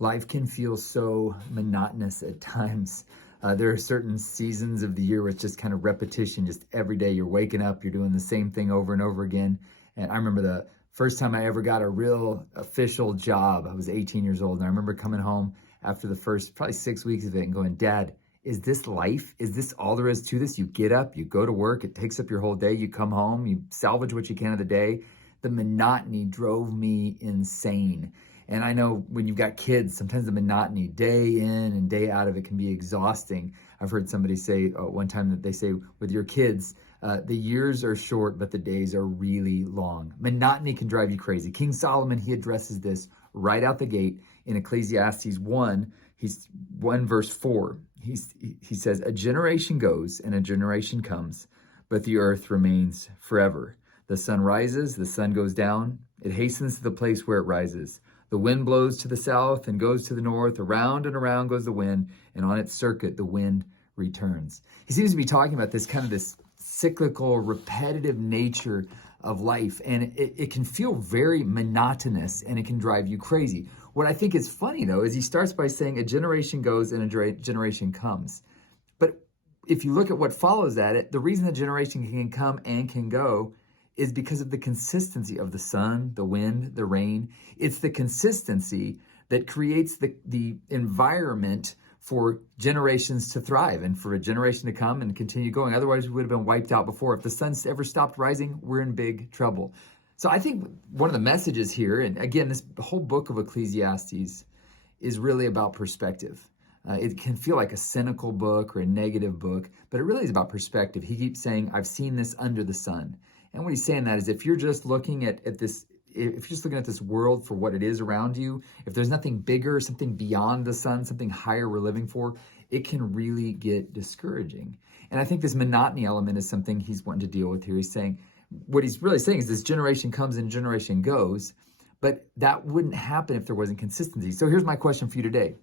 Life can feel so monotonous at times. There are certain seasons of the year where it's just kind of repetition, just every day you're waking up, you're doing the same thing over and over again. And I remember the first time I ever got a real official job, I was 18 years old. And I remember coming home after the first probably 6 weeks of it and going, Dad, is this life? Is this all there is to this? You get up, you go to work, it takes up your whole day, you come home, you salvage what you can of the day. The monotony drove me insane. And I know when you've got kids, sometimes the monotony day in and day out of it can be exhausting. I've heard somebody say one time that they say with your kids, the years are short, but the days are really long. Monotony can drive you crazy. King Solomon, he addresses this right out the gate in Ecclesiastes 1, 1 verse 4. He says, a generation goes and a generation comes, but the earth remains forever. The sun rises, the sun goes down. It hastens to the place where it rises. The wind blows to the south and goes to the north. Around and around goes the wind, and on its circuit the wind returns. He seems to be talking about this cyclical, repetitive nature of life, and it can feel very monotonous, and it can drive you crazy. What I think is funny, though, is he starts by saying a generation goes and a generation comes. But if you look at what follows that, the reason a generation can come and can go is because of the consistency of the sun, the wind, the rain. It's the consistency that creates the environment for generations to thrive and for a generation to come and continue going. Otherwise, we would have been wiped out before. If the sun ever stopped rising, we're in big trouble. So I think one of the messages here, and again, this whole book of Ecclesiastes is really about perspective. It can feel like a cynical book or a negative book, but it really is about perspective. He keeps saying, I've seen this under the sun. And what he's saying that is if you're just looking at this, if you're just looking at this world for what it is around you, if there's nothing bigger, something beyond the sun, something higher we're living for, it can really get discouraging. And I think this monotony element is something he's wanting to deal with here. He's saying, what he's really saying is this generation comes and generation goes, but that wouldn't happen if there wasn't consistency. So here's my question for you today.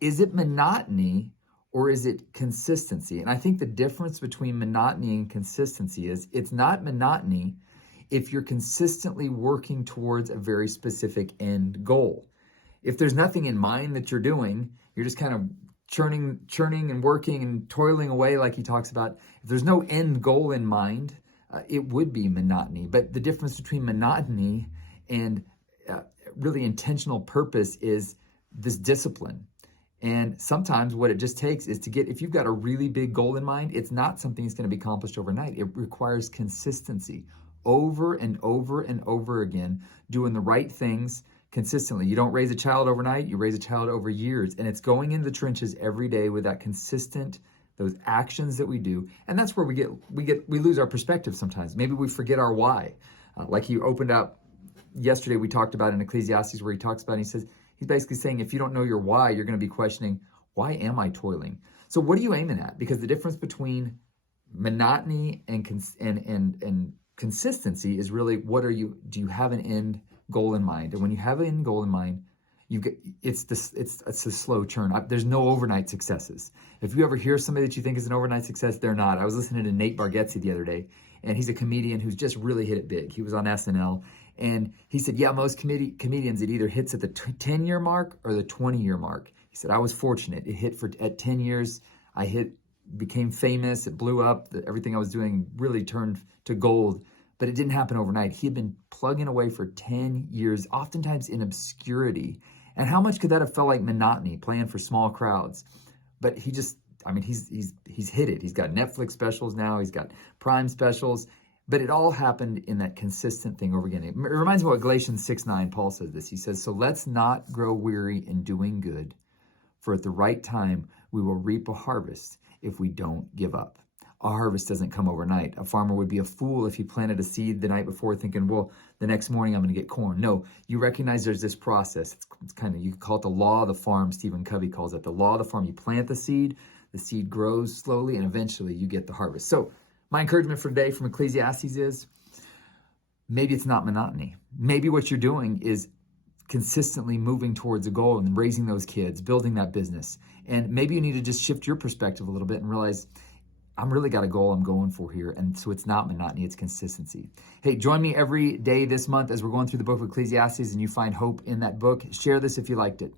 Is it monotony or is it consistency? And I think the difference between monotony and consistency is it's not monotony if you're consistently working towards a very specific end goal. If there's nothing in mind that you're doing, you're just kind of churning and working and toiling away like he talks about. If there's no end goal in mind, it would be monotony. But the difference between monotony and really intentional purpose is this discipline. And sometimes what it just takes is if you've got a really big goal in mind, it's not something that's going to be accomplished overnight. It requires consistency over and over and over again, doing the right things consistently. You don't raise a child overnight, you raise a child over years. And it's going into the trenches every day with that consistent, those actions that we do. And that's where we lose our perspective sometimes. Maybe we forget our why. Like he opened up yesterday, we talked about in Ecclesiastes where he talks about, and he says, he's basically saying, if you don't know your why, you're going to be questioning, why am I toiling? So what are you aiming at? Because the difference between monotony and consistency is really, do you have an end goal in mind? And when you have an end goal in mind, it's a slow churn. There's no overnight successes. If you ever hear somebody that you think is an overnight success, they're not. I was listening to Nate Bargatze the other day, and he's a comedian who's just really hit it big. He was on SNL, and he said, yeah, most comedians, it either hits at the 10-year mark or the 20-year mark. He said, I was fortunate. It hit at 10 years. Became famous. It blew up. Everything I was doing really turned to gold, but it didn't happen overnight. He had been plugging away for 10 years, oftentimes in obscurity. And how much could that have felt like monotony, playing for small crowds? But he's hit it. He's got Netflix specials now. He's got Prime specials. But it all happened in that consistent thing over again. It reminds me of what Galatians 6:9, Paul says this. He says, so let's not grow weary in doing good, for at the right time we will reap a harvest if we don't give up. A harvest doesn't come overnight. A farmer would be a fool if he planted a seed the night before thinking, well, the next morning I'm going to get corn. No, you recognize there's this process. It's kind of, you call it the law of the farm. Stephen Covey calls it the law of the farm. You plant the seed grows slowly, and eventually you get the harvest. So my encouragement for today from Ecclesiastes is maybe it's not monotony. Maybe what you're doing is consistently moving towards a goal and raising those kids, building that business. And maybe you need to just shift your perspective a little bit and realize I'm really got a goal I'm going for here. And so it's not monotony, it's consistency. Hey, join me every day this month as we're going through the book of Ecclesiastes and you find hope in that book. Share this if you liked it.